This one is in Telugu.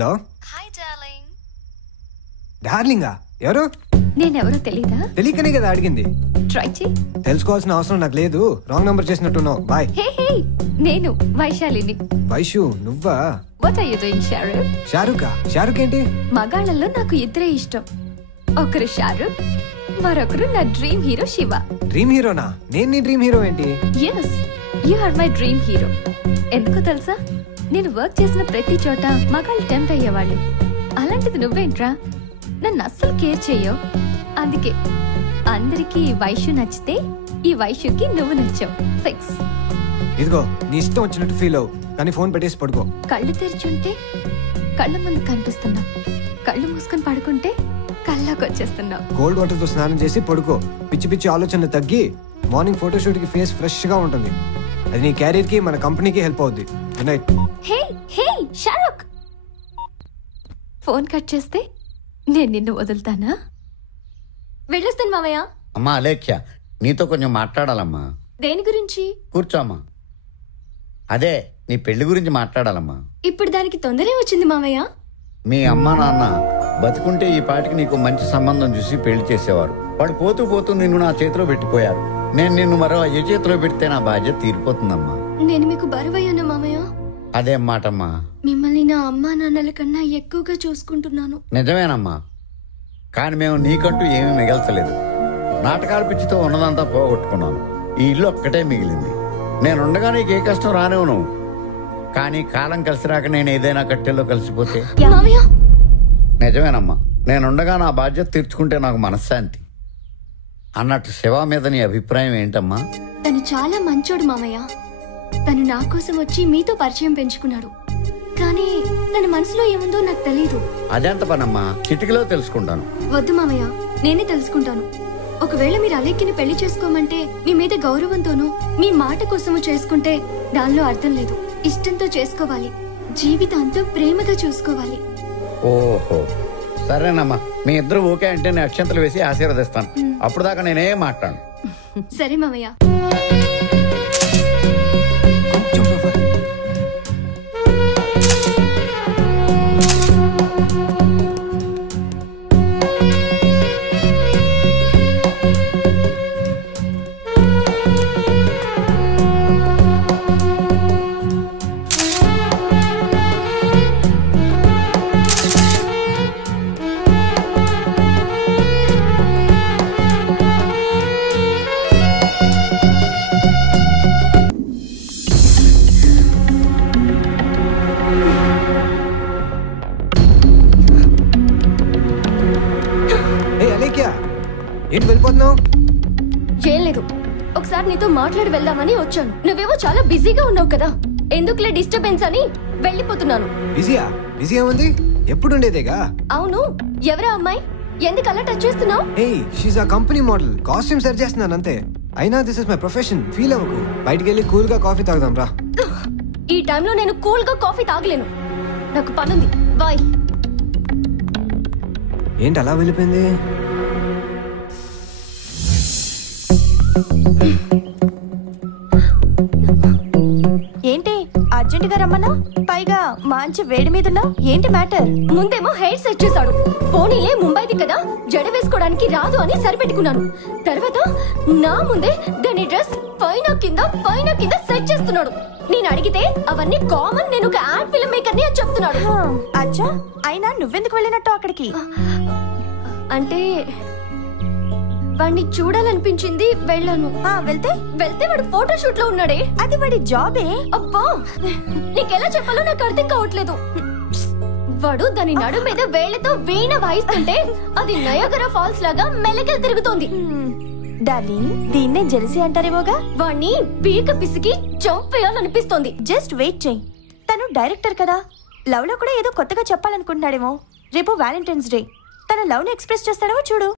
హలో. Hi darling. డార్లింగా? ఎవరు? నేనెవరో తెలీదా? తెలియకనే కదా అడిగింది. ట్రై చేయి. తెలుసుకోవాల్సిన అవసరం నాకు లేదు. రాంగ్ నంబర్ చేసినట్టున్నావు. బాయ్. హే హే, నేను వైశాలిని. వైషు నువ్వా? What are you doing Shahrukh? షారుఖా? షారుఖ్ ఏంటి? మగాళ్ళల్లో నాకు ఇద్దరే ఇష్టం. ఒకరు షారుఖ్, మరొకరు నా డ్రీమ్ హీరో శివ. డ్రీమ్ హీరోనా? నేను నీ డ్రీమ్ హీరో ఏంటి? yes, you are my dream hero. ఎందుకో తెలుసా? నేను వర్క్ చేసిన ప్రతి చోట మగాళ్ళు టెంప్ట్ అయ్యేవాళ్ళు. అలాంటిది నువ్వేంట్రా? నన్ను అస్సలు కేర్ చెయ్యవు. అందుకే అందరికి వైషు నచ్చితే ఈ వైషుకి నువ్వు నచ్చావు. ఫిక్స్. ఇదిగో నీ ఇష్టం వచ్చినట్టు ఫీల్ అవు, కానీ ఫోన్ పెట్టేసి పడుకో. కళ్ళు తెరిచుంటే కళ్ళ ముందు కనిపిస్తున్నా, కళ్ళు మూసుకొని పడుకుంటే కళ్ళకి వచ్చేస్తున్నావు. కోల్డ్ వాటర్ తో స్నానం చేసి పడుకో. పిచ్చి పిచ్చి ఆలోచనలు తగ్గి మార్నింగ్ ఫోటోషూట్ కి ఫేస్ ఫ్రెష్ గా ఉంటుంది. అది నీ క్యారియర్ కి మన కంపెనీకి హెల్ప్ అవుద్ది. Good night. Hey hey Shahrukh, phone cut చేస్తే నేను నిన్ను వదులుతానా? వెళ్ళొస్తాను మామయ్య. అమ్మా అలేఖ్య, నీతో కొంచెం మాట్లాడాలమ్మా. దేని గురించి? కూర్చోమ్మా. అదే నీ పెళ్లి గురించి మాట్లాడాలమ్మా. ఇప్పుడు దానికి తొందరే వచ్చింది మామయ్య. మీ అమ్మా నాన్న బతుకుంటే ఈ పాటికి నీకు మంచి సంబంధం చూసి పెళ్లి చేసేవారు. వాళ్ళు పోతూ పోతూ నిన్ను నా చేతిలో పెట్టిపోయారు. నేను నిన్ను మరో ఏ చేతిలో పెడితే నా బాధ్యత తీరిపోతుందమ్మా. నేను మీకు బరువయ్యాను మామయ్య. అదేం మాటమ్మా? మిమ్మల్ని నా అమ్మా నాన్నల కన్నా ఎక్కువగా చూసుకుంటున్నాను. నిజమేనమ్మా, కానీ మేము నీకంటూ ఏమీ మిగల్చలేదు. నాటకాల పిచ్చితో ఉన్నదంతా పోగొట్టుకున్నాను. ఈ ఇల్లు ఒక్కటే మిగిలింది. నేనుండగా నీకు ఏ కష్టం రానివ్వను. కానీ కాలం కలిసి రాక నేను ఏదైనా కట్టెల్లో కలిసిపోతే? నిజమేనమ్మా, నేనుండగా నా బాధ్యత తీర్చుకుంటే నాకు మనశ్శాంతి. అన్నట్టు శివ మీద నీ అభిప్రాయం ఏంటమ్మా? తను చాలా మంచోడు మామయ్య. తను నా కోసం వచ్చి మీతో పరిచయం పెంచుకున్నాడు. కానీ తన మనసులో ఏముందో నాకు తెలీదు. అదెంత పనమ్మా, చిటికలో తెలుసుకుంటాను. వద్దు మామయ్య, నేనే తెలుసుకుంటాను. ఒకవేళ మీరు అలేఖ్యని పెళ్లి చేసుకోమంటే మీ మీద గౌరవంతోనూ మీ మాట కోసము చేసుకుంటే దానిలో అర్థం లేదు. ఇష్టంతో చేసుకోవాలి, జీవితాంతం ప్రేమగా చూసుకోవాలి. ఓహో సరేనమ్మా, మీ ఇద్దరు ఓకే అంటే నేను అక్షంతలు వేసి ఆశీర్వదిస్తాను. అప్పుడు దాకా నేనేం మాట్లాడు. సరే మామయ్య. ఏంటి వెళ్ళిపోతున్నావు? ఏం లేదు, ఒకసారి నీతో మాట్లాడి వెళ్దామని వచ్చాను. నువ్వేమో చాలా బిజీగా ఉన్నావు కదా, ఎందుకులే డిస్టర్బెన్స్ అని వెళ్ళిపోతున్నాను. బిజీయా? బిజీ ఏముంది, ఎప్పుడు ఉండేదేగా. అవును, ఎవరా అమ్మాయి? ఎందుకు అలా టచ్ చేస్తున్నావు? ఏయ్, షీస్ ఆ కంపెనీ మోడల్. కాస్ట్యూమ్ సెట్ చేస్తున్నాను అంతే. అయినా this is my profession. Feel అవ్వకు. బయటికి వెళ్ళి కూల్ గా కాఫీ తాగుదాం రా. ఈ టైంలో నేను కూల్ గా కాఫీ తాగలేను, నాకు పనుంది. బాయ్. ఏంటి అలా వెళ్ళిపోయింది? ఏంటి అర్జెంట్ గా రమ్మన్నా? పైగా మంచి వేడి మీద ఉన్నావు. ఏంటి మ్యాటర్? ముందేమో హెయిర్ సెట్ చేశాడు. పోనీలే ముంబైది కదా, జడ వేసుకోవడానికి రాదు అని సరిపెట్టుకున్నాను. తర్వాత నా ముందే దాని డ్రెస్ పైన కింద సెట్ చేస్తున్నాడు. నేను అడిగితే అవన్నీ కామన్, నేను ఒక యాడ్ ఫిల్మ్ మేకర్ ని అని చెప్తున్నాడు. అచ్చా, అయినా నువ్వెందుకు వెళ్ళినట్టు అక్కడికి? అంటే వాడిని చూడాలనిపించింది, వెళ్ళాను. వెళ్తే వాడు ఫోటోషూట్ లో ఉన్నాడే. అది వాడి జాబే. అబ్బా, నీకెలా చెప్పాలో నాకు అర్థం కావట్లేదు. వాడు దాని నడు మీద వేళ్లతో వీణ వాయిస్తుంటే అది నయాగరా ఫాల్స్ లాగా మెల్లగా తిరుగుతోంది. డార్లింగ్, దీన్నే జెలసీ అంటారేమోగా. వాణ్ణి పీక పిసికి చంపేయాలనిపిస్తోంది. జస్ట్ వెయిట్ చెయ్యి, తను డైరెక్టర్ కదా, లవ్ లో కూడా ఏదో కొత్తగా చెప్పాలనుకుంటున్నాడేమో. రేపు వ్యాలంటైన్స్ డే, తన లవ్ ని ఎక్స్ప్రెస్ చేస్తాడేమో చూడు.